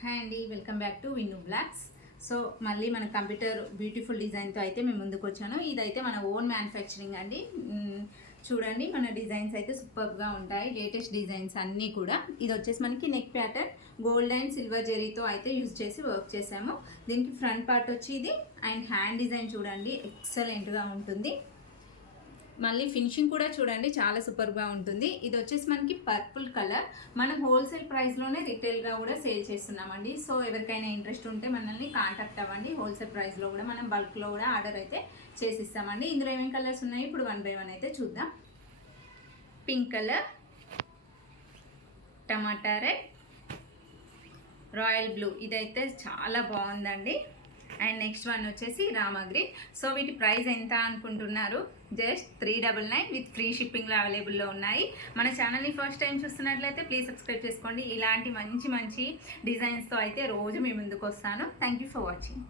Hi అండి, welcome back to Vinnu blogs. So మళ్ళీ మన కంప్యూటర్ బ్యూటిఫుల్ డిజైన్తో అయితే మేము ముందుకు వచ్చాను. ఇదైతే మన ఓన్ మ్యానుఫ్యాక్చరింగ్ అండి. చూడండి, మన డిజైన్స్ అయితే సూపర్గా ఉంటాయి. లేటెస్ట్ డిజైన్స్ అన్నీ కూడా. ఇది వచ్చేసి మనకి neck pattern gold and silver జెరీతో అయితే యూజ్ చేసి వర్క్ చేసాము. దీనికి ఫ్రంట్ పార్ట్ వచ్చి ఇది అండ్ హ్యాండ్ డిజైన్ చూడండి, ఎక్సలెంట్గా ఉంటుంది. మళ్ళీ ఫినిషింగ్ కూడా చూడండి, చాలా సూపర్గా ఉంటుంది. ఇది వచ్చేసి మనకి పర్పుల్ కలర్. మనం హోల్సేల్ ప్రైస్లోనే రిటైల్గా కూడా సేల్ చేస్తున్నామండి. సో ఎవరికైనా ఇంట్రెస్ట్ ఉంటే మనల్ని కాంటాక్ట్ అవ్వండి. హోల్సేల్ ప్రైస్లో కూడా మనం బల్క్లో కూడా ఆర్డర్ అయితే చేసిస్తామండి. ఇందులో ఏమేమి కలర్స్ ఉన్నాయి ఇప్పుడు 1 by 1 అయితే చూద్దాం. పింక్ కలర్, టమాటా రెడ్, రాయల్ బ్లూ, ఇదైతే చాలా బాగుందండి. అండ్ నెక్స్ట్ వన్ వచ్చేసి రామగ్రి. సో వీటి ప్రైస్ ఎంత అనుకుంటున్నారు? జస్ట్ 399 విత్ ఫ్రీ షిప్పింగ్లో అవైలబుల్లో ఉన్నాయి. మన ఛానల్ని ఫస్ట్ టైం చూస్తున్నట్లయితే ప్లీజ్ సబ్స్క్రైబ్ చేసుకోండి. ఇలాంటి మంచి మంచి డిజైన్స్తో అయితే రోజు మీ ముందుకు వస్తాను. Thank you for watching.